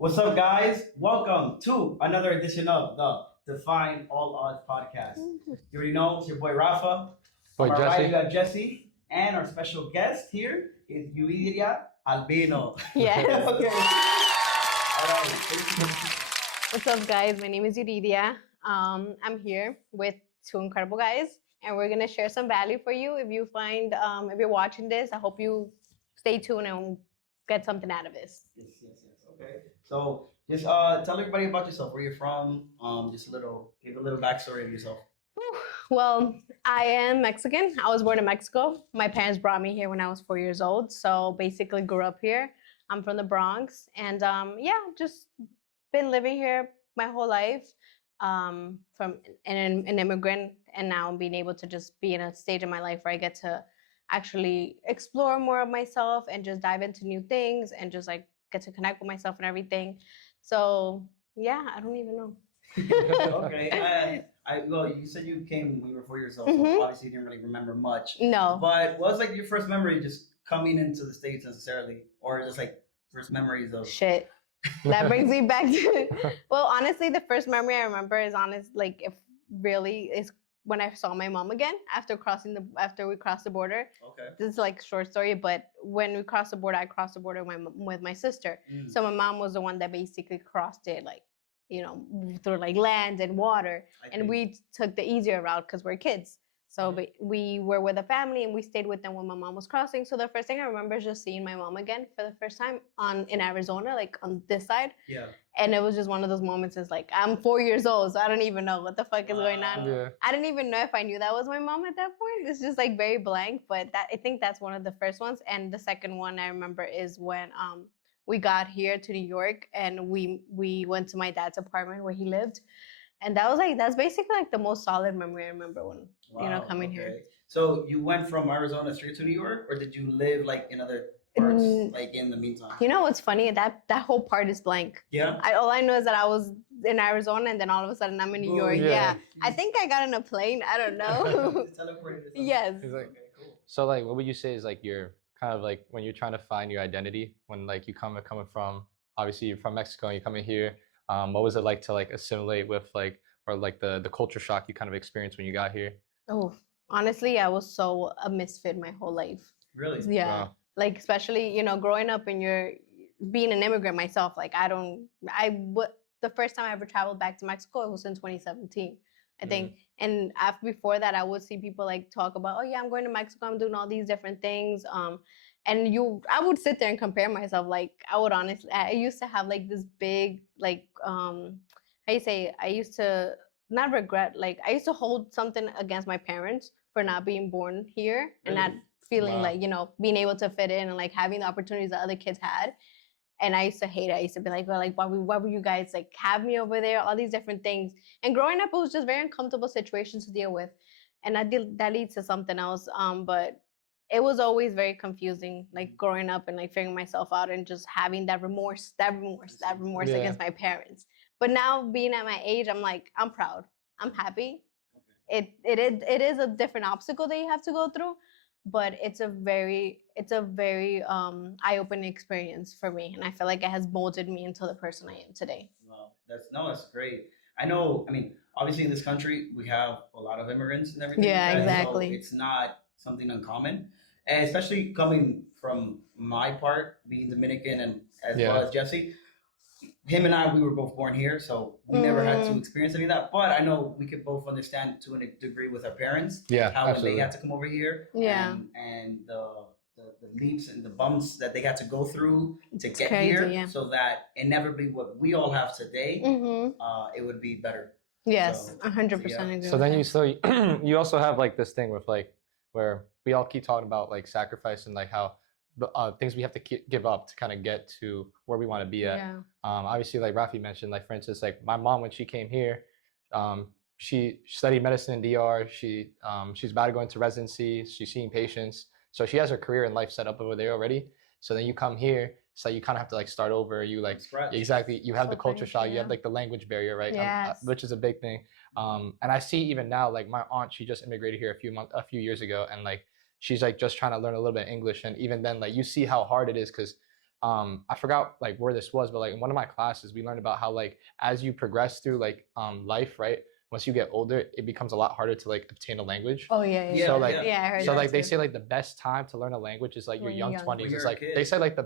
What's up, guys? Welcome to another edition of the Defied All Odds podcast. You already know it's your boy Rafa. Boy, On our right, Jesse. we got Jesse, and our special guest here is Yuridia Albino. Yes. Okay. All right. What's up, guys? My name is Yuridia. I'm here with two incredible guys, and we're gonna share some value for you. If if you're watching this, I hope you stay tuned and get something out of this. Yes. Okay. So just tell everybody about yourself, where you're from. Give a little backstory of yourself. Well, I am Mexican. I was born in Mexico. My parents brought me here when I was 4 years old. So basically grew up here. I'm from the Bronx. And just been living here my whole life. From an immigrant, and now being able to just be in a stage in my life where I get to actually explore more of myself and just dive into new things and just like get to connect with myself and everything. So yeah, I don't even know. Okay. Well, you said you came when you were 4 years old, so obviously you didn't really remember much. No. But what was like your first memory just coming into the States necessarily? Or just like first memories of Shit. That brings me back to well, honestly, the first memory I remember is when I saw my mom again after we crossed the border. Okay. This is like a short story, but when we crossed the border, I crossed the border with my sister. So my mom was the one that basically crossed it, like, through like land and water. And we took the easier route because we're kids. So we were with a family and we stayed with them when my mom was crossing. So the first thing I remember is just seeing my mom again for the first time in Arizona, like on this side. Yeah. And it was just one of those moments. It's like, I'm 4 years old, so I don't even know what the fuck is going on. Yeah. I didn't even know if I knew that was my mom at that point. It's just like very blank, but I think that's one of the first ones. And the second one I remember is when we got here to New York and we went to my dad's apartment where he lived. And that's basically like the most solid memory I remember when, coming here. So you went from Arizona straight to New York, or did you live like in other parts, like in the meantime? You know what's funny? That whole part is blank. Yeah. All I know is that I was in Arizona and then all of a sudden I'm in New York. Yeah. I think I got on a plane. I don't know. Yes. Like, okay, cool. So like, what would you say is like your kind of like when you're trying to find your identity, when like you coming from, obviously you're from Mexico and you're coming here, what was it like to like assimilate with like, or like the culture shock you kind of experienced when you got here? Oh, honestly, I was so a misfit my whole life. Really? Yeah. Wow. Like, especially, growing up and being an immigrant myself, like the first time I ever traveled back to Mexico, it was in 2017, I think. And before that, I would see people like talk about, oh yeah, I'm going to Mexico, I'm doing all these different things. I would sit there and compare myself. Like, I used to have like this big, like, I used to not regret, like I used to hold something against my parents for not being born here and not feeling like, being able to fit in and like having the opportunities that other kids had. And I used to hate it. I used to be like, well, like, why would you guys like have me over there? All these different things. And growing up, it was just very uncomfortable situations to deal with. And that leads to something else. But it was always very confusing, like growing up and like figuring myself out and just having that remorse against my parents. But now being at my age, I'm like, I'm proud. I'm happy. It is a different obstacle that you have to go through, but it's a very eye-opening experience for me, and I feel like it has molded me into the person I am today. Wow, that's great. I know. I mean, obviously in this country we have a lot of immigrants and everything. Yeah, like that, exactly. So it's not something uncommon, and especially coming from my part, being Dominican, and as well as Jesse. Him and I, we were both born here, so we never had to experience any of that. But I know we could both understand to a degree with our parents, how absolutely. they had to come over here, and the leaps and the bumps that they had to go through to get here, so that inevitably what we all have today, it would be better. Yes, 100% agree. So then you also have like this thing with like where we all keep talking about like sacrifice and like how the things we have to give up to kind of get to where we want to be at. Yeah. Obviously, like Rafi mentioned, like for instance, like my mom when she came here, she studied medicine in DR. She's about to go into residency. She's seeing patients, so she has her career and life set up over there already. So then you come here, so you kind of have to like start over. You like exactly. You have the culture shock. You have like the language barrier, right? Yes. Which is a big thing. And I see even now, like my aunt, she just immigrated here a few years ago, and like she's like just trying to learn a little bit of English, and even then, like you see how hard it is because I forgot like where this was, but like in one of my classes, we learned about how like as you progress through like life, right? Once you get older, it becomes a lot harder to like obtain a language. Oh yeah, Yeah, So like, yeah, I heard so that like they too. say like the best time to learn a language is like your When you're young young. 20s. When It's you're a like kid. they say like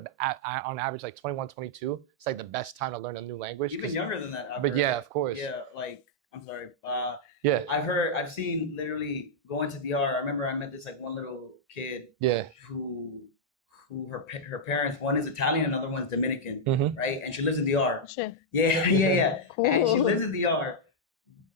on average like 21, 22. It's like the best time to learn a new language. Even younger than that. I've But heard. yeah, of course. Yeah, like I'm sorry. Yeah. I've seen literally going to DR. I remember I met this like one little kid Yeah. who her parents, one is Italian, another one's Dominican, Mhm. right? And she lives in DR. Shit. Yeah. Cool. And she lives in DR,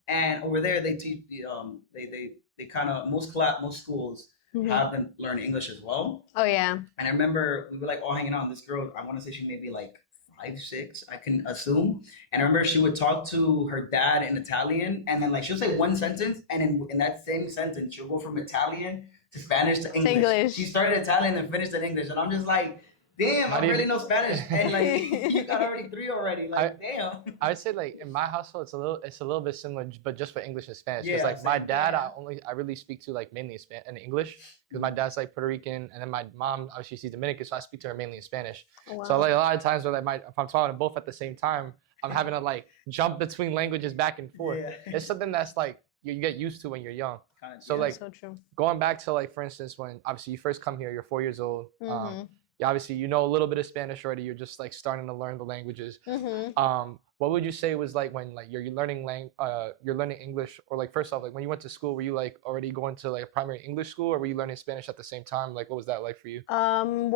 and over there they teach they kind of most schools Mhm. have them learn English as well. Oh yeah. And I remember we were like all hanging out. And this girl, I want to say she may be like 5, 6, I can assume. And I remember she would talk to her dad in Italian, and then like she'll say one sentence, and in that same sentence she'll go from Italian to Spanish to English. English. She started Italian and finished in English, and I'm just like, damn, I really know Spanish, and like you got already 3 already. Like damn. I would say like in my household it's a little bit similar, but just for English and Spanish. Because Yeah, like my same. dad, Yeah. I really speak to like mainly in English, because my dad's like Puerto Rican, and then my mom obviously she's Dominican, so I speak to her mainly in Spanish. Wow. So like a lot of times where like if I'm talking to both at the same time, I'm having to like jump between languages back and forth. Yeah. It's something that's like you get used to when you're young. Kinda, So yeah. like so true. going back to like for instance when obviously you first come here, you're 4 years old. Mhm. Yeah, obviously you know a little bit of Spanish already. You're just like starting to learn the languages. Mhm. What would you say was like when like you're learning English, or like first off, like when you went to school, were you like already going to like a primary English school, or were you learning Spanish at the same time? Like what was that like for you?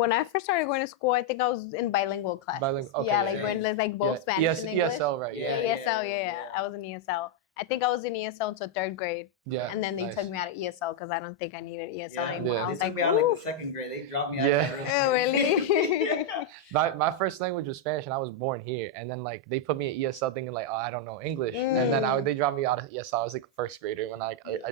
When I first started going to school, I think I was in bilingual classes. Bilingual, okay, yeah, yeah, like yeah. when there's like both Yeah, Spanish and English. ESL, right? Yeah, Yeah, ESL, yeah. yeah. I was in ESL. I think I was in ESL until 3rd grade, Yeah. and then they nice. took me out of ESL because I don't think I needed ESL Yeah. anymore. Yeah. I They was took like, me out like "Oof." the 2nd grade. They dropped me out. Yeah. Oh, really? My first language was Spanish, and I was born here. And then like they put me at ESL thinking like, oh, I don't know English. And then they dropped me out of ESL. I was like 1st grader when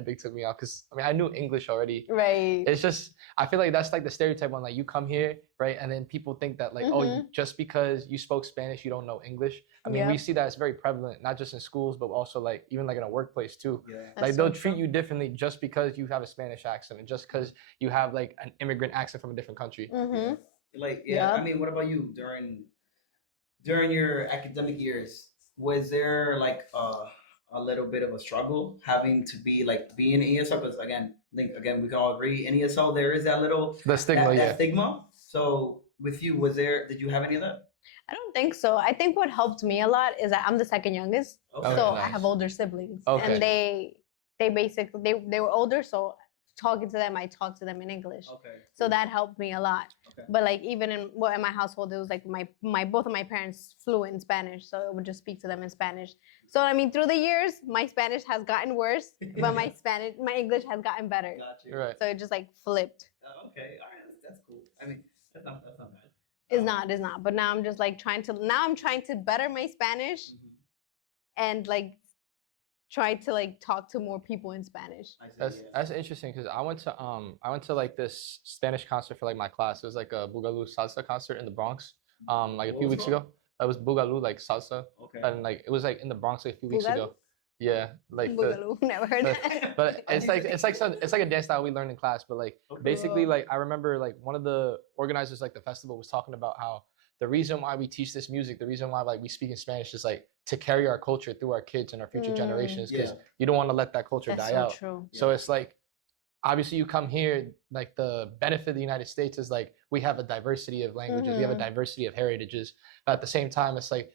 they took me out, because I mean I knew English already. Right. It's just I feel like that's like the stereotype when like you come here, right? And then people think that like, oh, just because you spoke Spanish, you don't know English. I mean, we see that it's very prevalent, not just in schools, but also like even like in a workplace too. Yeah. Like they'll treat you differently just because you have a Spanish accent, and just because you have like an immigrant accent from a different country. Mm-hmm. Like yeah, Yup. I mean, what about you during your academic years? Was there like a little bit of a struggle having to be in ESL? Because again, I think we can all agree in ESL there is that little The stigma, that stigma. So with you, did you have any of that? I don't think so. I think what helped me a lot is that I'm the 2nd youngest, Okay. so I nice. have older siblings, Okay. and they basically they were older, so talking to them, I talked to them in English. Okay. So that helped me a lot. Okay. But like even in my household, it was like my both of my parents fluent in Spanish, so I would just speak to them in Spanish. So I mean, through the years, my Spanish has gotten worse, but my English has gotten better. Got you. Right. So it just like flipped. Okay. All right. That's cool. I mean, that's not bad. It's not. But now I'm just like trying to better my Spanish Mhm. and like try to like talk to more people in Spanish. I see, That's interesting, because I went to like this Spanish concert for like my class. It was like a Boogaloo salsa concert in the Bronx. Like a few weeks ago. It was Boogaloo like salsa, Okay. and like it was like in the Bronx like a few weeks ago. Yeah, like Boogaloo, never heard that. but it's like a dance style we learned in class. But like Okay. basically, like I remember like one of the organizers like the festival was talking about how the reason why we teach this music, the reason why like we speak in Spanish is like to carry our culture through our kids and our future generations, because you don't want to let that culture That's die so out. true. So it's like obviously you come here, like the benefit of the United States is like we have a diversity of languages, we have a diversity of heritages. But at the same time, it's like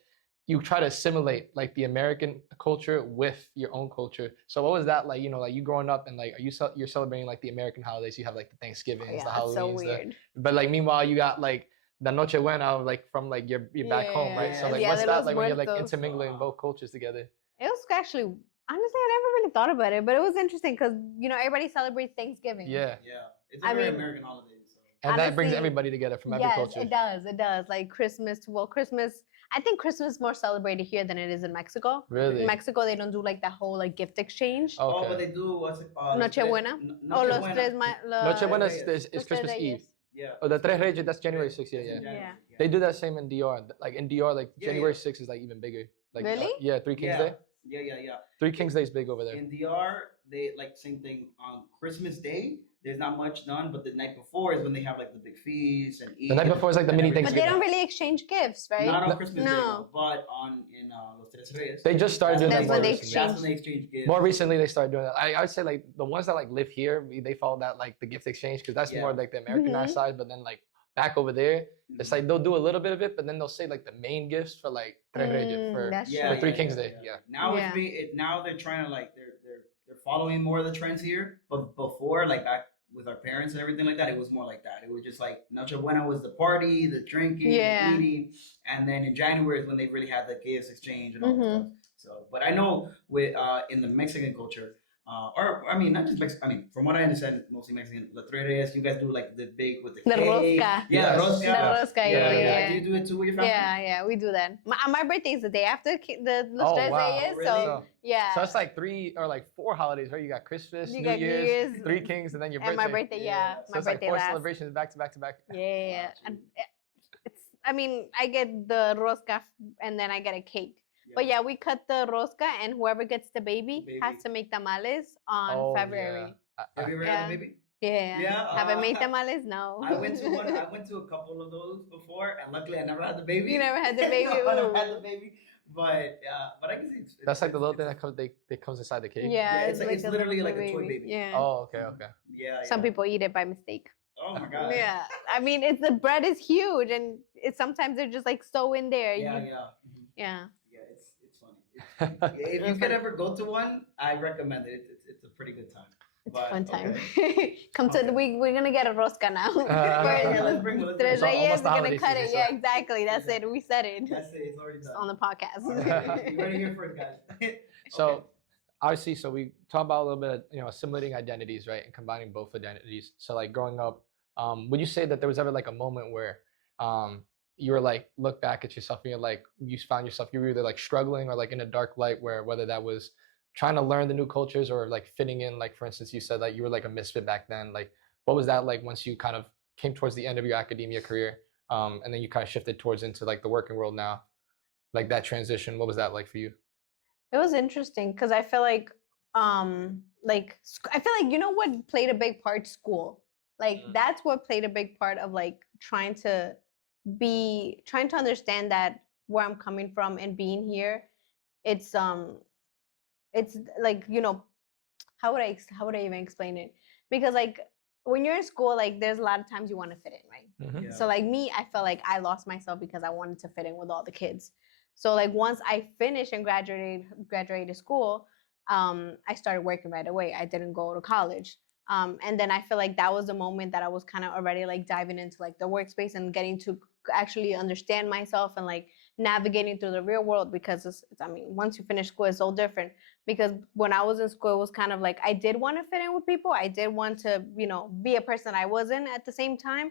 you try to assimilate like the American culture with your own culture. So what was that like? You know, like you growing up and like you're celebrating like the American holidays. You have like the Thanksgivings, the Yeah, it's Halloweens. so weird. But like meanwhile, you got like the Noche Buena like from like your back home, right? So like Yeah, what's de that los like when you're like muertos. intermingling both cultures together? It was actually, honestly, I never really thought about it, but it was interesting because everybody celebrates Thanksgiving. Yeah. Yeah. It's a very American holiday. So. And that brings Honestly, everybody together from every Yes, culture. it does. It does. Like Christmas. Well, Christmas. I think Christmas is more celebrated here than it is in Mexico. Really? In Mexico, they don't do like that whole like gift exchange. Okay. Oh, but they do. What's it? Nochebuena. Los tres Nochebuena is Los Christmas Tres Eve. Reyes. Yeah. Oh, the Tres Reyes, that's January 6th. Yeah, yeah. Yeah. They do that same in DR. Like in DR, like Yeah, January yeah. 6th is like even bigger. Like Really? yeah, Three Kings Yeah. Day. Yeah. Three Kings Day is big over there. In DR, they like same thing on Christmas Day. there's not much done, but the night before is when they have like the big feast and eat. The night before is like the mini But Thanksgiving. they don't really exchange gifts, right? Not on Christmas Day, No. but in Los Tres Reyes. They just started doing That's that when more they recently. That's when they exchange gifts. More recently, they started doing that. I would say like the ones that like live here, they follow that like the gift exchange because that's more like the Americanized side. But then like back over there, it's like they'll do a little bit of it, but then they'll say like the main gifts for like Tres Reyes for Three Kings Day. Yeah. Now now they're trying to like they're following more of the trends here, but before like back with our parents and everything like that, it was more like that. It was just like Noche Buena was the party, the drinking, the eating, and then in January is when they really had the gifts exchange and all that stuff. So, but I know with in the Mexican culture, or I mean not just Mexican. I mean from what I understand, mostly Mexican. La Tres Reyes, you guys do like the big with the cake. Rosca. Yeah, rosca. The rosca, yeah. Do you do it too with your family? Yeah, we do that. My birthday is the day after the Los Tres Reyes, Really? so yeah. So it's like 3 or like 4 holidays, right? You got Christmas, You New got Year's, Three Kings, and then your birthday. And my birthday, Yeah. So my it's like birthday 4 last. celebrations back to back to back. Yeah. And it's. I mean, I get the rosca and then I get a cake. But yeah, we cut the rosca, and whoever gets the baby has to make tamales on February. Yeah. Have you ever had a baby? Yeah. Haven't made tamales? No. I went to one. I went to a couple of those before, and luckily I never had the baby. You never had the baby? No, I never had the baby. But I can see it's That's like the little thing that comes inside the cake. Yeah, it's like, it's literally like a toy baby. Yeah. Oh, okay. Yeah. Some people eat it by mistake. Oh my god. Yeah, I mean, the bread is huge, and sometimes they're just like so in there. Yeah. Yeah. It's funny. If you could ever go to one, I recommend it. It's a pretty good time. It's a fun time. Come to we're gonna get a rosca now. Let's bring it. Tres Reyes, we're gonna holiday cut season, it. Yeah, exactly. That's it. We said it. That's it. It's already done. On the podcast. You heard it here first, guys. So obviously, so we talk about a little bit, assimilating identities, right, and combining both identities. So like growing up, would you say that there was ever like a moment where you were like look back at yourself and you're like you found yourself you were either like struggling or like in a dark light whether that was trying to learn the new cultures or like fitting in, like for instance you said that you were like a misfit back then, like what was that like once you kind of came towards the end of your academia career and then you kind of shifted towards into like the working world now, like that transition, what was that like for you? It was interesting because I feel like what played a big part? School. Like that's what played a big part of like trying to understand that where I'm coming from and being here. It's like, how would I even explain it? Because like when you're in school, like there's a lot of times you want to fit in, right? Mm-hmm. Yeah. So like me, I felt like I lost myself because I wanted to fit in with all the kids. So like once I finished and graduated school, I started working right away. I didn't go to college. And then I feel like that was the moment that I was kind of already like diving into like the workspace and getting to actually understand myself and like navigating through the real world, because once you finish school, it's so different. Because when I was in school, it was kind of like I did want to fit in with people. I did want to, be a person I wasn't at the same time.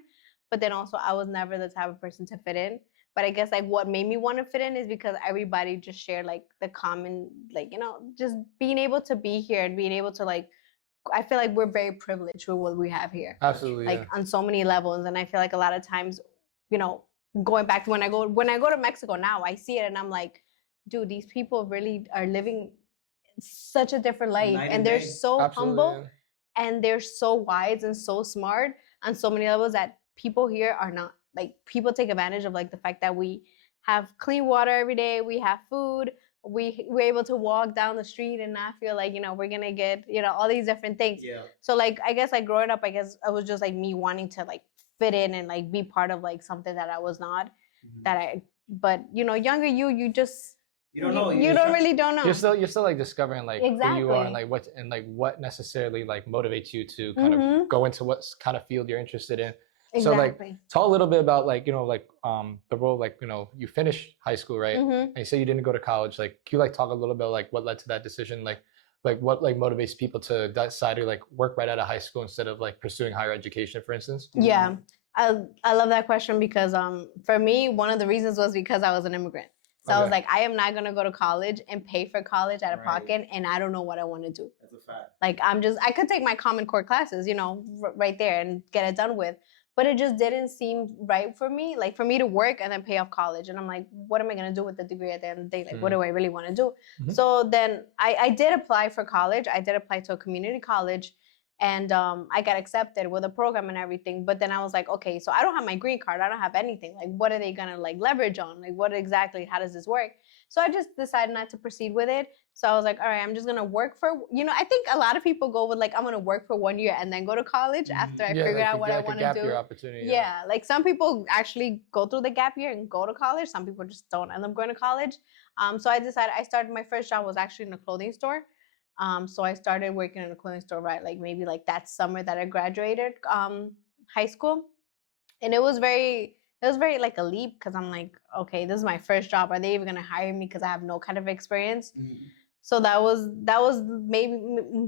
But then also I was never the type of person to fit in. But I guess like what made me want to fit in is because everybody just shared like the common, like, just being able to be here and being able to like, I feel like we're very privileged with what we have here. Absolutely. Like on so many levels. And I feel like a lot of times, going back to when I go to Mexico now, I see it and I'm like, dude, these people really are living such a different life. And they're so humble and they're so wise and so smart on so many levels that people here are not. Like people take advantage of like the fact that we have clean water every day, we have food, we're able to walk down the street and not feel like, we're gonna get, all these different things. Yeah. So like, I guess like growing up, I guess it was just like me wanting to like fit in and like be part of like something that I was not, but younger you just, you don't know. You don't really know. You're still like discovering like who you are and like what necessarily like motivates you to kind of go into what kind of field you're interested in. Exactly. So like talk a little bit about like the role, like you finished high school, right? And you say you didn't go to college. Like can you like talk a little bit like what led to that decision? Like what like motivates people to decide to like work right out of high school instead of like pursuing higher education, for instance? Yeah, I love that question because for me one of the reasons was because I was an immigrant. So I was like, I am not gonna go to college and pay for college out of pocket, and I don't know what I want to do. That's a fact. Like I could take my Common Core classes, right there and get it done with. But it just didn't seem right for me, like for me to work and then pay off college. And I'm like, what am I going to do with the degree at the end of the day? Like, what do I really want to do? So then I did apply for college. I did apply to a community college. and I got accepted with a program and everything. But then I was like, okay, so I don't have my green card. I don't have anything. Like, what are they gonna like leverage on? Like, what exactly? How does this work? So I just decided not to proceed with it. So I was like, all right, I'm just gonna work for, I think a lot of people go with like, I'm gonna work for 1 year and then go to college after I figure out what I want to do. Opportunity, yeah, like some people actually go through the gap year and go to college. Some people just don't end up going to college. So I decided, I started, my first job was actually in a clothing store. So I started working in a clothing store, right? Like maybe like that summer that I graduated high school. And it was very like a leap, because I'm like, okay, this is my first job. Are they even gonna hire me because I have no kind of experience? So that was maybe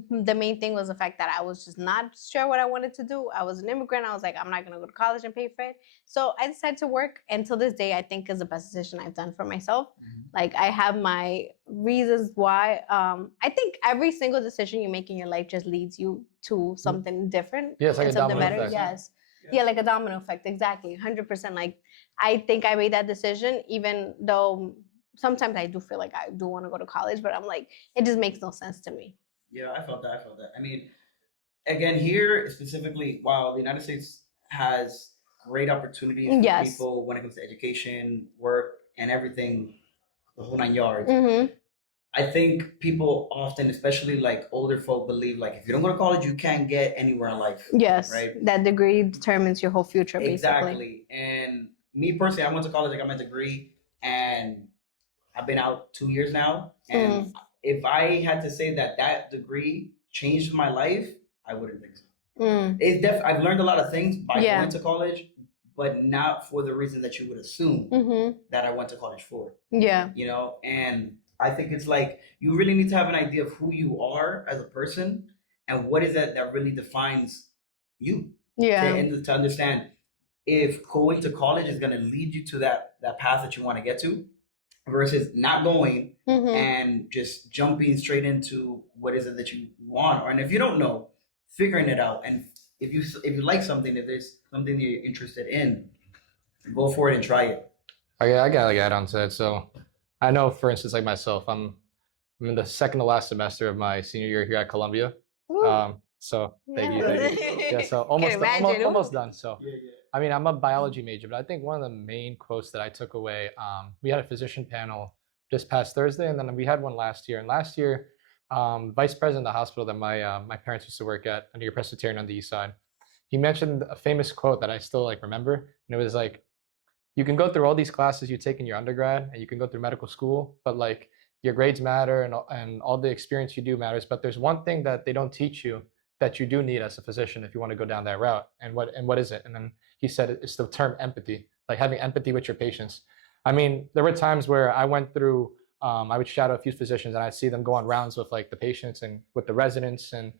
the main thing, was the fact that I was just not sure what I wanted to do. I was an immigrant. I was like, I'm not gonna go to college and pay for it. So I decided to work, and till this day, I think is the best decision I've done for myself. Like, I have my reasons why. I think every single decision you make in your life just leads you to something different. Yeah, it's like a something domino better. effect. Yes. Yeah, like a domino effect. Exactly. 100%. Like, I think I made that decision, even though sometimes I do feel like I do want to go to college, but I'm like, it just makes no sense to me. Yeah, I felt that. I mean, again, here specifically, while the United States has great opportunities for people when it comes to education, work, and everything, the whole 9 yards. I think people often, especially like older folk, believe like if you don't go to college, you can't get anywhere in life. Yes. Right. That degree determines your whole future, basically. Exactly. And me personally, I went to college, I got my degree, and I've been out 2 years now. And if I had to say that degree changed my life, I wouldn't think so. It's I've learned a lot of things by going to college, but not for the reason that you would assume that I went to college for. Yeah. And I think it's like, you really need to have an idea of who you are as a person and what is that really defines you. Yeah. To understand if going to college is going to lead you to that path that you want to get to, versus not going and just jumping straight into what is it that you want. And if you don't know, figuring it out. And if you like something, if there's something that you're interested in, go for it and try it. I got like add on to that. So I know, for instance, like myself, I'm in the second to last semester of my senior year here at Columbia. So thank you. Yeah, so almost done. So I mean, I'm a biology major, but I think one of the main quotes that I took away, we had a physician panel this past Thursday, and then we had one last year. And last year, vice president of the hospital that my parents used to work at, New York Presbyterian on the East Side, he mentioned a famous quote that I still like remember, and it was like, you can go through all these classes you take in your undergrad, and you can go through medical school, but like your grades matter and all the experience you do matters. But there's one thing that they don't teach you that you do need as a physician if you want to go down that route. And what is it? And then he said it's the term empathy, like having empathy with your patients. I mean, there were times where I went through, I would shadow a few physicians, and I'd see them go on rounds with like the patients and with the residents, and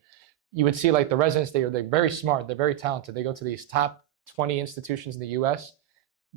you would see like the residents, they're very smart, they're very talented. They go to these top 20 institutions in the US,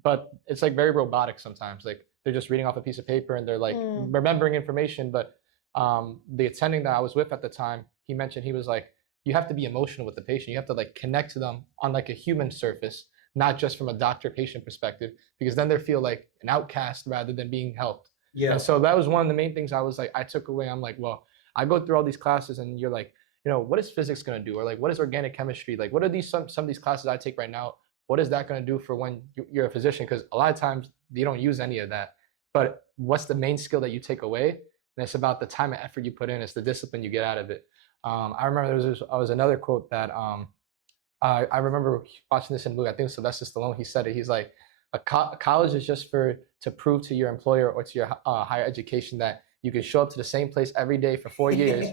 but it's like very robotic sometimes. Like they're just reading off a piece of paper and they're like remembering information. But the attending that I was with at the time, he mentioned, he was like, you have to be emotional with the patient. You have to like connect to them on like a human surface, not just from a doctor-patient perspective, because then they feel like an outcast rather than being helped. Yeah. And so that was one of the main things I was like, I took away. I'm like, well, I go through all these classes and you're like, what is physics going to do? Or like, what is organic chemistry? Like, what are these, some of these classes I take right now? What is that going to do for when you're a physician? Because a lot of times you don't use any of that. But what's the main skill that you take away? And it's about the time and effort you put in. It's the discipline you get out of it. I remember there was another quote that I remember watching this in a movie. I think Sylvester Stallone, he said it. He's like, college is just to prove to your employer or to your higher education that you can show up to the same place every day for 4 years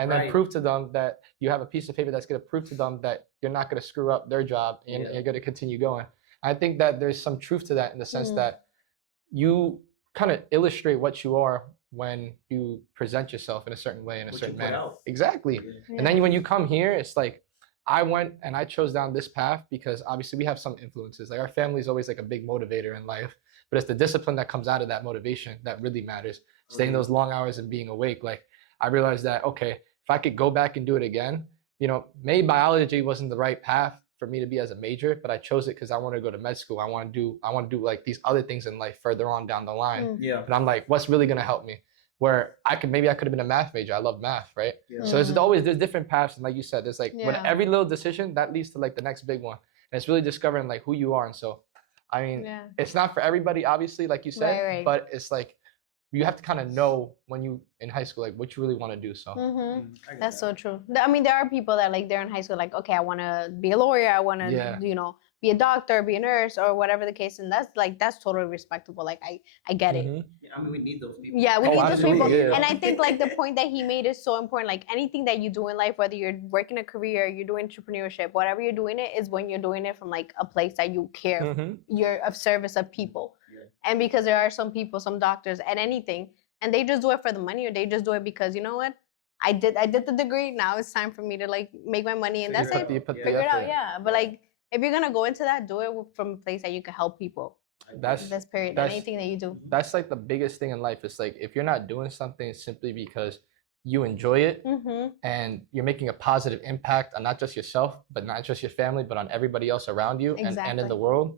and then prove to them that you have a piece of paper that's going to prove to them that you're not going to screw up their job and you're going to continue going. I think that there's some truth to that in the sense that you kind of illustrate what you are when you present yourself in a certain way, in a certain manner. Exactly. Yeah. And then when you come here, it's like, I went and I chose down this path because obviously we have some influences. Like our family is always like a big motivator in life, but it's the discipline that comes out of that motivation that really matters. Staying those long hours and being awake. Like I realized that, okay, if I could go back and do it again, maybe biology wasn't the right path for me to be as a major, but I chose it because I want to go to med school. I want to do like these other things in life further on down the line. Yeah. And I'm like, what's really going to help me? where I could have been a math major. I love math, right? Yeah. So there's different paths, and like you said, there's like when every little decision that leads to like the next big one, and it's really discovering like who you are. And so, I mean, it's not for everybody, obviously, like you said, but it's like you have to kind of know when you in high school like what you really want to do. So that's so true. I mean, there are people that like they're in high school like, okay, I want to be a lawyer, I want to you know, be a doctor, be a nurse, or whatever the case, and that's totally respectable. Like I get it. Yeah, I mean, we need those people. Yeah, we need those people. Yeah. And I think like the point that he made is so important. Like anything that you do in life, whether you're working a career, you're doing entrepreneurship, whatever you're doing, it is when you're doing it from like a place that you care. You're of service of people. And because there are some people, some doctors, and anything, and they just do it for the money, or they just do it because, you know what, I did the degree. Now it's time for me to like make my money, and that's it. Figure it out. Yeah, but like if you're gonna go into that, do it from a place that you can help people. That's period. Anything that you do. That's like the biggest thing in life. It's like if you're not doing something simply because you enjoy it and you're making a positive impact on not just yourself, but not just your family, but on everybody else around you and in the world,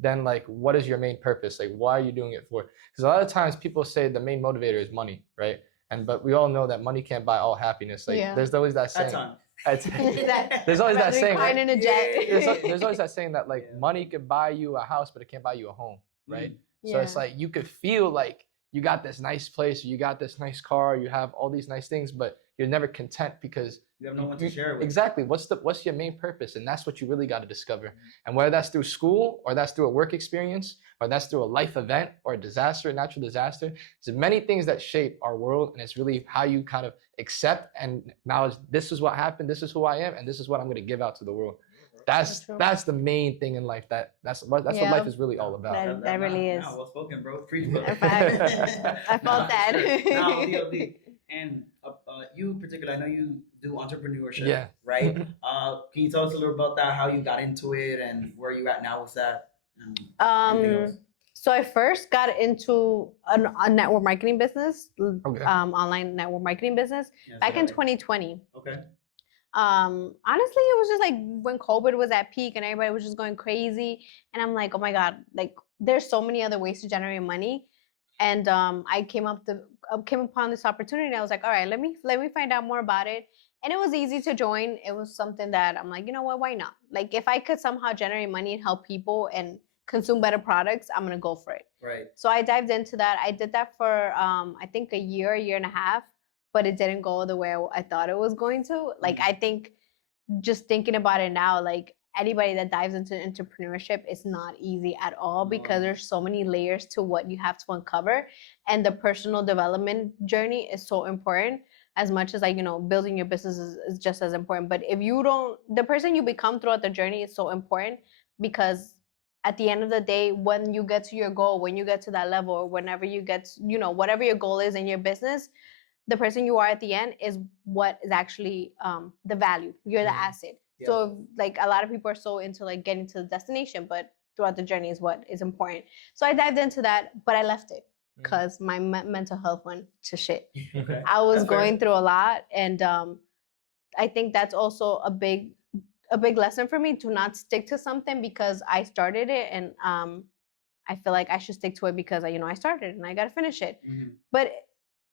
then like what is your main purpose? Like why are you doing it for? Because a lot of times people say the main motivator is money, right? But we all know that money can't buy all happiness. Like there's always that saying. There's always that saying. There's always that saying that like money could buy you a house, but it can't buy you a home, right? So it's like you could feel like you got this nice place, or you got this nice car, you have all these nice things, but you're never content because you have no one to share it with. Exactly. What's your main purpose? And that's what you really got to discover. And whether that's through school, or that's through a work experience, or that's through a life event or a disaster, a natural disaster, there's many things that shape our world, and it's really how you kind of accept and acknowledge this is what happened, this is who I am, and this is what I'm going to give out to the world. That's the main thing in life. That's what life is really all about. That really is. Well spoken, bro. I felt that. Now, and you particularly, I know you do entrepreneurship, right? Can you tell us a little about that? How you got into it and where you at now with that? So I first got into a network marketing business, online network marketing business back in 2020. Okay. Honestly, it was just like when COVID was at peak and everybody was just going crazy, and I'm like, oh my god, like there's so many other ways to generate money, and I came upon this opportunity, and I was like, all right, let me find out more about it. And it was easy to join. It was something that I'm like, you know what, why not? Like if I could somehow generate money and help people and consume better products, I'm gonna go for it. Right. So I dived into that. I did that for I think a year and a half, but it didn't go the way I thought it was going to. Like I think just thinking about it now, like anybody that dives into entrepreneurship, it's not easy at all because there's so many layers to what you have to uncover, and the personal development journey is so important. As much as like, you know, building your business is just as important. But if you don't, the person you become throughout the journey is so important, because at the end of the day, when you get to your goal, when you get to that level, or whenever you get, you know, whatever your goal is in your business, the person you are at the end is what is actually the value. You're the asset. Yeah. So like a lot of people are so into like getting to the destination, but throughout the journey is what is important. So I dived into that, but I left it because my mental health went to shit. Okay. I was going through a lot, and I think that's also a big lesson for me to not stick to something because I started it, and I feel like I should stick to it because I started it and I got to finish it. But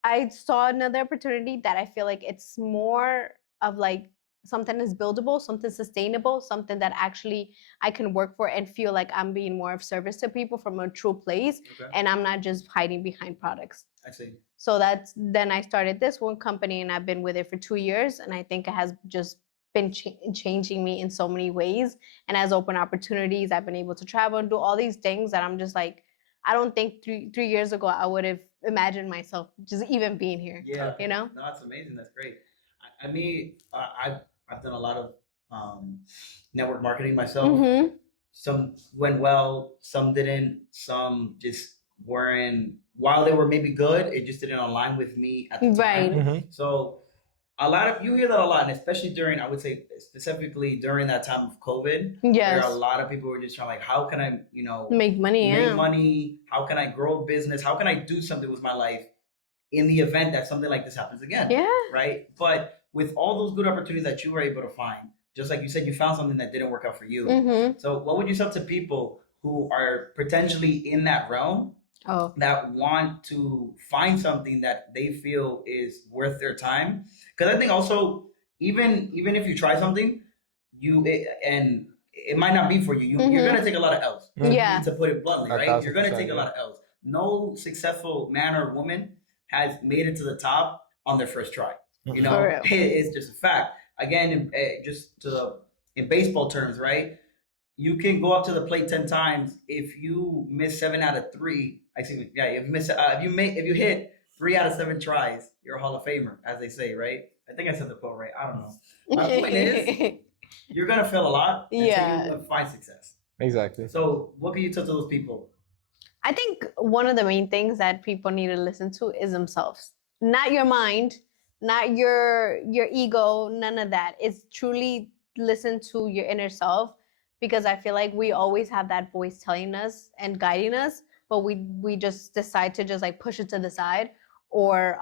I saw another opportunity that I feel like it's more of like something that's buildable, something sustainable, something that actually I can work for and feel like I'm being more of service to people from a true place, and I'm not just hiding behind products. I see. So then I started this one company, and I've been with it for 2 years, and I think it has just been changing me in so many ways, and has opened opportunities. I've been able to travel and do all these things that I'm just like, I don't think three years ago I would have imagined myself just even being here. Yeah. You know? No, that's amazing. That's great. I've done a lot of network marketing myself. Some went well, some didn't, some just weren't. While they were maybe good, it just didn't align with me at the time. Right. So you hear that a lot, and especially during, I would say specifically during that time of COVID, where a lot of people were just trying, like, how can I, make money? How can I grow a business? How can I do something with my life in the event that something like this happens again? Yeah. Right. But with all those good opportunities that you were able to find, just like you said, you found something that didn't work out for you. So what would you say to people who are potentially in that realm that want to find something that they feel is worth their time. Because I think also, even if you try something, and it might not be for you. You're gonna take a lot of L's. Yeah. To put it bluntly, right? 1,000%, You're gonna take a lot of L's. No successful man or woman has made it to the top on their first try. You know, it's just a fact. Again, in baseball terms, right? You can go up to the plate 10 times. If you miss 7 out of 3, if you hit 3 out of 7 tries, you're a Hall of Famer, as they say, right? I think I said the quote right. I don't know. My point is, you're gonna fail a lot until you find success. Exactly. So, what can you tell to those people? I think one of the main things that people need to listen to is themselves, not your mind, not your ego, none of that. It's truly listen to your inner self, because I feel like we always have that voice telling us and guiding us, but we just decide to just like push it to the side, or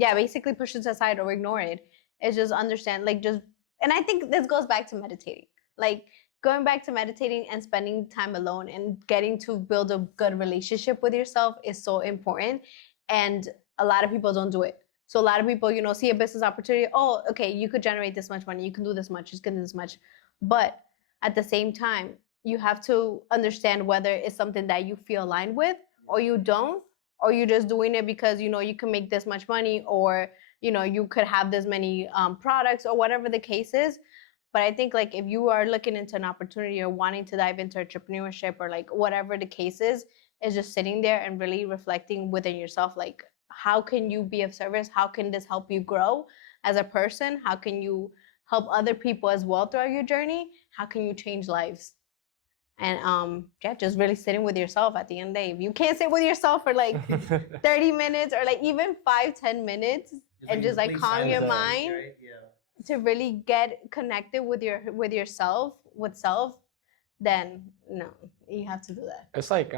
basically push it to the side or ignore it. It's just understand, and I think this goes back to meditating, like going back to meditating and spending time alone and getting to build a good relationship with yourself is so important. And a lot of people don't do it. So a lot of people, see a business opportunity. Oh, okay, you could generate this much money. You can do this much. You can do this much. But at the same time, you have to understand whether it's something that you feel aligned with or you don't, or you're just doing it because, you can make this much money, or, you could have this many products, or whatever the case is. But I think like if you are looking into an opportunity or wanting to dive into entrepreneurship, or like whatever the case is just sitting there and really reflecting within yourself, like how can you be of service? How can this help you grow as a person? How can you help other people as well throughout your journey? How can you change lives? And just really sitting with yourself at the end of the day. If you can't sit with yourself for like 30 minutes or like even 5-10 minutes and just like calm your mind, right? To really get connected with yourself, then no, you have to do that. It's like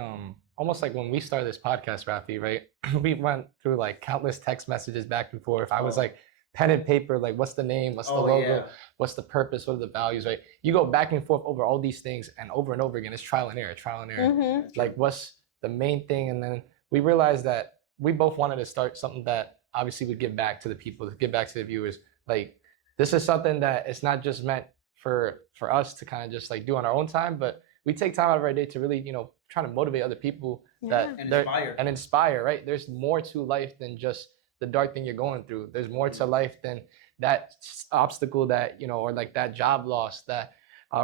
almost like when we started this podcast, Rafi, right? We went through like countless text messages back and forth. I was like pen and paper, like what's the name, what's the logo, what's the purpose, what are the values, right? You go back and forth over all these things, and over again, it's trial and error. Mm-hmm. Like what's the main thing? And then we realized that we both wanted to start something that obviously would give back to the people, give back to the viewers. Like this is something that it's not just meant for us to kind of just like do on our own time, but we take time out of our day to really, try to motivate other people and inspire, right? There's more to life than just the dark thing you're going through. There's more to life than that obstacle that, or like that job loss, that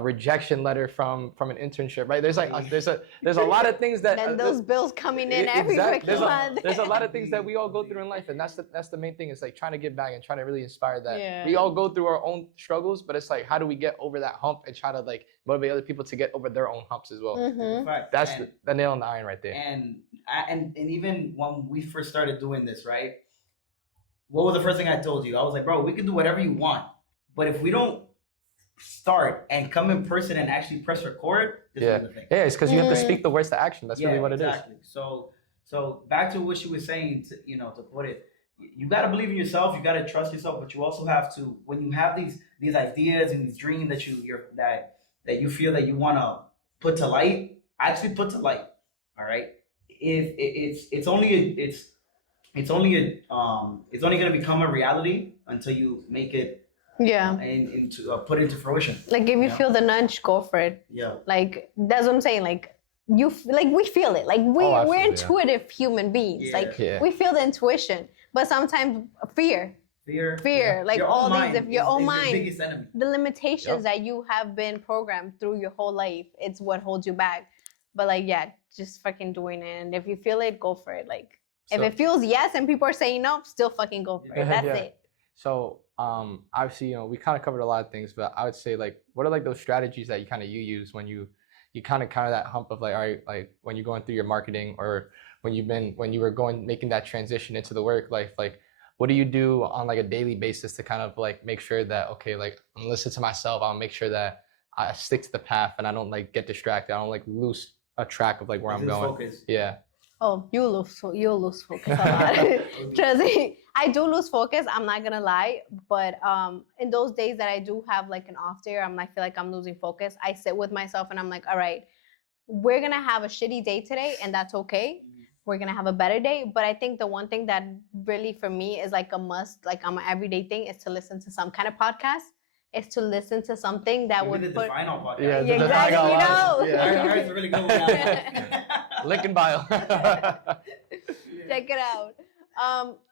rejection letter from an internship, right? There's like there's a lot of things that and those bills coming in every month. There's a lot of things that we all go through in life, and that's the main thing. It's like trying to give back and trying to really inspire that. We all go through our own struggles, but it's like how do we get over that hump and try to like motivate other people to get over their own humps as well. Mm-hmm. That's the nail on the iron right there. And even when we first started doing this, right? What was the first thing I told you? I was like, bro, we can do whatever you want, but if we don't start and come in person and actually press record, it's because you have to speak the words to action. That's really what it is. So back to what she was saying, to put it, you got to believe in yourself, you got to trust yourself, but you also have to, when you have these ideas and these dreams that you feel that you want to put to light, actually put to light. All right, if it's only going to become a reality until you make it and put it into fruition. Like if you feel the nudge, go for it. Like that's what I'm saying. Like we feel it. Like we're intuitive human beings. We feel the intuition, but sometimes fear, like your all these, if your own mind, your biggest enemy. The limitations that you have been programmed through your whole life, it's what holds you back. But like just fucking doing it, and if you feel it, go for it. Like if it feels yes and people are saying no, still fucking go for it. That's it. So obviously, we kind of covered a lot of things, but I would say like, what are like those strategies that you use when you kind of that hump of like, all right, like when you're going through your marketing, or when you were making that transition into the work life, like what do you do on like a daily basis to kind of like make sure that, okay, like I'm listen to myself, I'll make sure that I stick to the path and I don't like get distracted, I don't like lose a track of like where I'm going. Focus. Yeah. Oh, you'll lose focus a lot. Trust me, I do lose focus. I'm not gonna lie, but in those days that I do have like an off day, I feel like I'm losing focus, I sit with myself and I'm like, all right, we're gonna have a shitty day today, and that's okay. we're gonna have a better day. But I think the one thing that really for me is like a must, like on my everyday thing, is to listen to some kind of podcast. Is to listen to something that would put. Define all podcast. Yeah, Yeah, exactly. You know. Yeah. I heard it's a really good one. Link in bio. Check it out.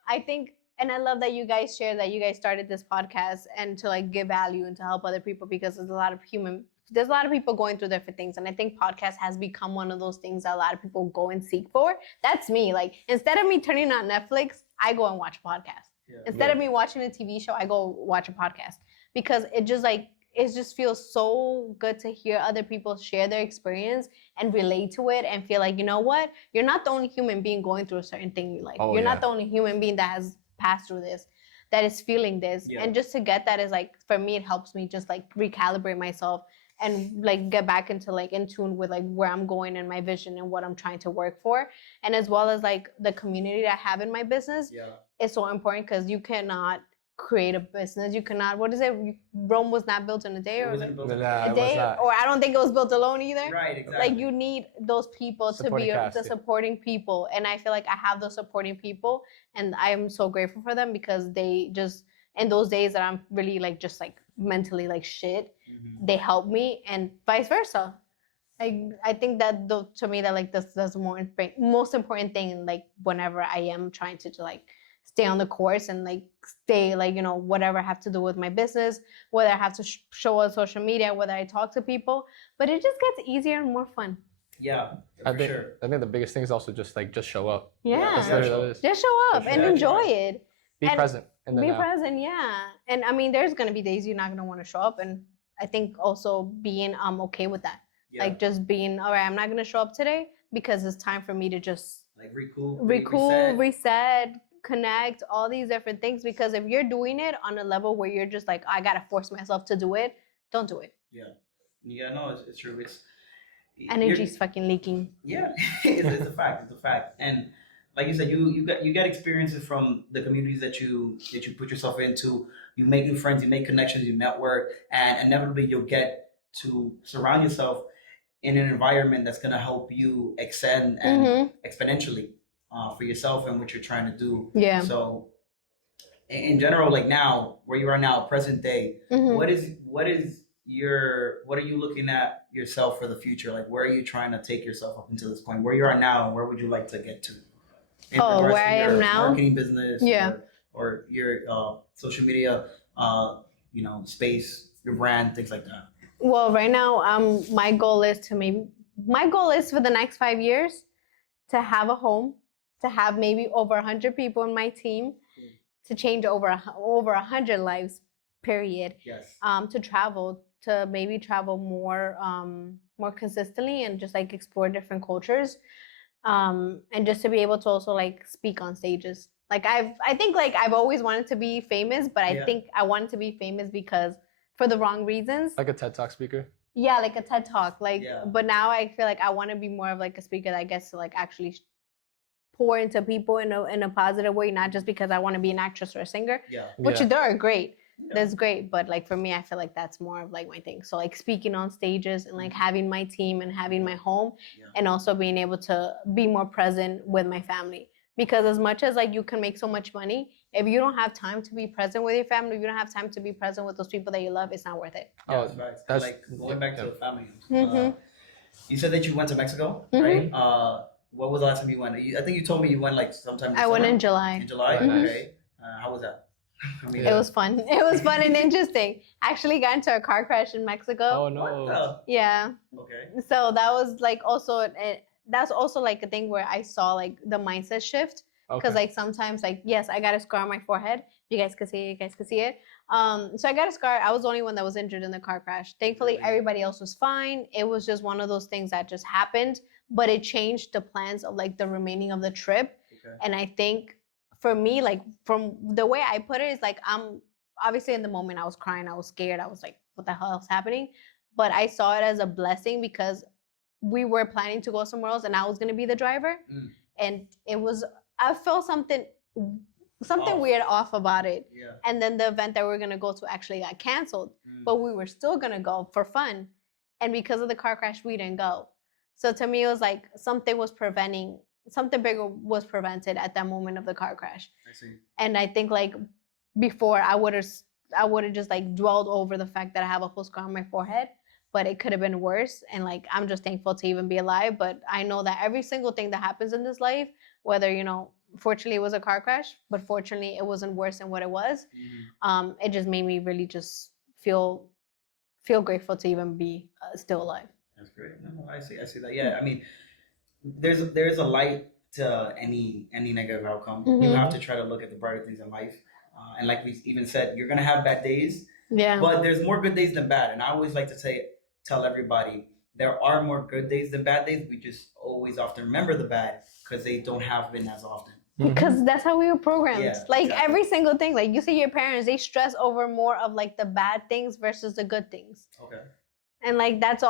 I think, and I love that you guys share that you guys started this podcast and to like give value and to help other people, because there's a lot of people going through different things, and I think podcast has become one of those things that a lot of people go and seek for. That's me. Like, instead of me turning on Netflix, I go and watch a podcast. Yeah. Instead of me watching a TV show, I go watch a podcast, because it just feels so good to hear other people share their experience and relate to it and feel like, you know what, you're not the only human being going through a certain thing you like. You're not the only human being that has passed through this, that is feeling this. Yeah. And just to get that is like, for me, it helps me just like recalibrate myself and like get back into like in tune with like where I'm going and my vision and what I'm trying to work for. And as well as like the community I have in my business is so important, because you cannot create a business. You cannot, what is it? Rome was not built in a day, or a day, or I don't think it was built alone either. Right, exactly. Like, you need those people to be the supporting people, and I feel like I have those supporting people, and I'm so grateful for them, because they just, in those days that I'm really like just like mentally like shit, they help me, and vice versa. I think that to me that like that's the most important thing, like whenever I am trying to like stay on the course and like stay like, you know, whatever I have to do with my business, whether I have to show on social media, whether I talk to people, but it just gets easier and more fun. Yeah, I think the biggest thing is also just show up. Yeah, just show up and enjoy it. Be present. Be present, yeah. And I mean, there's gonna be days you're not gonna want to show up, and I think also being okay with that. Yeah. Like just being, all right, I'm not gonna show up today because it's time for me to just like recool, reset, connect, all these different things. Because if you're doing it on a level where you're just like, I gotta force myself to do it, don't do it. Yeah, no, it's true. It's energy's fucking leaking. Yeah, it's a fact. It's a fact. And like you said, you get experiences from the communities that you put yourself into. You make new friends, you make connections, you network, and inevitably you'll get to surround yourself in an environment that's gonna help you extend and exponentially for yourself and what you're trying to do. Yeah. So in general, like now, where you are now, present day, what are you looking at yourself for the future? Like, where are you trying to take yourself up until this point? Where you are now, and where would you like to get to? Where I am now? Marketing business, or your social media, space, your brand, things like that. Well, right now, my goal is for the next 5 years to have a home, to have maybe over 100 people in my team, to change over 100 lives, period. Yes. To travel, to maybe travel more consistently and just like explore different cultures, and just to be able to also like speak on stages. Like I think like I've always wanted to be famous, but I think I wanted to be famous because for the wrong reasons. Like a TED Talk speaker? Yeah, like a TED Talk. But now I feel like I want to be more of like a speaker that gets to like actually pour into people in a positive way, not just because I want to be an actress or a singer, which they're great. That's great. But like for me, I feel like that's more of like my thing. So like speaking on stages and like having my team and having my home, and also being able to be more present with my family. Because as much as like you can make so much money, if you don't have time to be present with your family, if you don't have time to be present with those people that you love, it's not worth it. Oh, that's like going back to the family. You said that you went to Mexico, right? What was the last time you went? I think you told me you went like sometime. I went in July. In July, okay. How was that? It was fun. It was fun and interesting. Actually got into a car crash in Mexico. Oh no. Yeah. Okay. So that was like also that's also like a thing where I saw like the mindset shift. Because like sometimes like, yes, I got a scar on my forehead. You guys can see it. So I got a scar. I was the only one that was injured in the car crash. Thankfully, everybody else was fine. It was just one of those things that just happened, but it changed the plans of like the remaining of the trip. Okay. And I think for me, like from the way I put it is like, I'm obviously in the moment I was crying. I was scared. I was like, what the hell is happening? But I saw it as a blessing because we were planning to go somewhere else and I was going to be the driver. And I felt something weird off about it. Yeah. And then the event that we were going to go to actually got canceled. But we were still going to go for fun. And because of the car crash, we didn't go. So to me, it was like something was preventing something bigger was prevented at that moment of the car crash. I see. And I think like before I would have just like dwelled over the fact that I have a whole scar on my forehead, but it could have been worse. And like I'm just thankful to even be alive. But I know that every single thing that happens in this life, whether fortunately it was a car crash, but fortunately it wasn't worse than what it was. It just made me really just feel grateful to even be still alive. That's great. No, I see that. Yeah, I mean, there's a light to any negative outcome. You have to try to look at the brighter things in life. And like we even said, you're gonna have bad days. Yeah. But there's more good days than bad. And I always like to tell everybody there are more good days than bad days. We just always often remember the bad because they don't have been as often. Because that's how we were programmed. Yeah, like exactly. Every single thing. Like you see your parents, they stress over more of like the bad things versus the good things. Okay. And like that's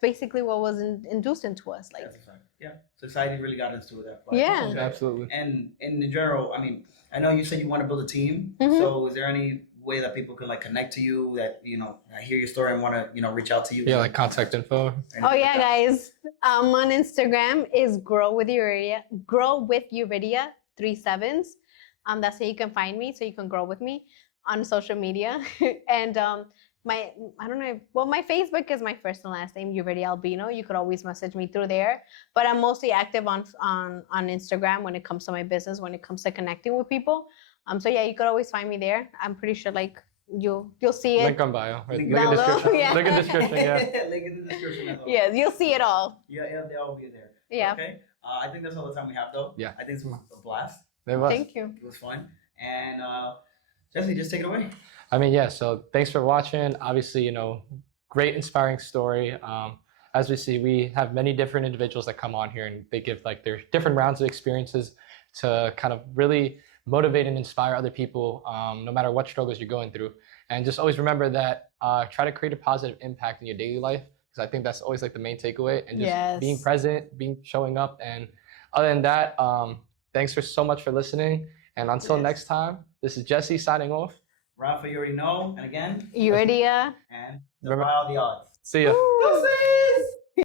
basically what was induced into us. Like that's a fact. Yeah. Society really got us to that. But yeah. Absolutely. And in general, I mean, I know you said you want to build a team. So is there any way that people can like connect to you that I hear your story and want to reach out to you? Yeah, like contact info. Oh yeah, guys. On Instagram is grow with Yuridia 3/7. That's how you can find me, so you can grow with me on social media. And my Facebook is my first and last name, Yuridia Albino. You could always message me through there. But I'm mostly active on Instagram when it comes to my business, when it comes to connecting with people. So yeah, you could always find me there. I'm pretty sure like you'll see it. Link on bio. Right? Link Link in description. Yeah. Link in description. Yeah. Link in the description. As well. Yes, you'll see it all. Yeah, they all be there. Yeah. Okay. I think that's all the time we have, though. Yeah. I think it's a blast. Thank you. It was fun. And Jesse, just take it away. I mean, yeah. So thanks for watching. Obviously, great inspiring story. As we see, we have many different individuals that come on here and they give like their different rounds of experiences to kind of really motivate and inspire other people, no matter what struggles you're going through. And just always remember that try to create a positive impact in your daily life, because I think that's always like the main takeaway. And just being present, showing up. And other than that, thanks so much for listening. And until next time, this is Jesse signing off. Rafa, you already know. And again, Yuridia. and Defied All The Odds. See ya. Woo.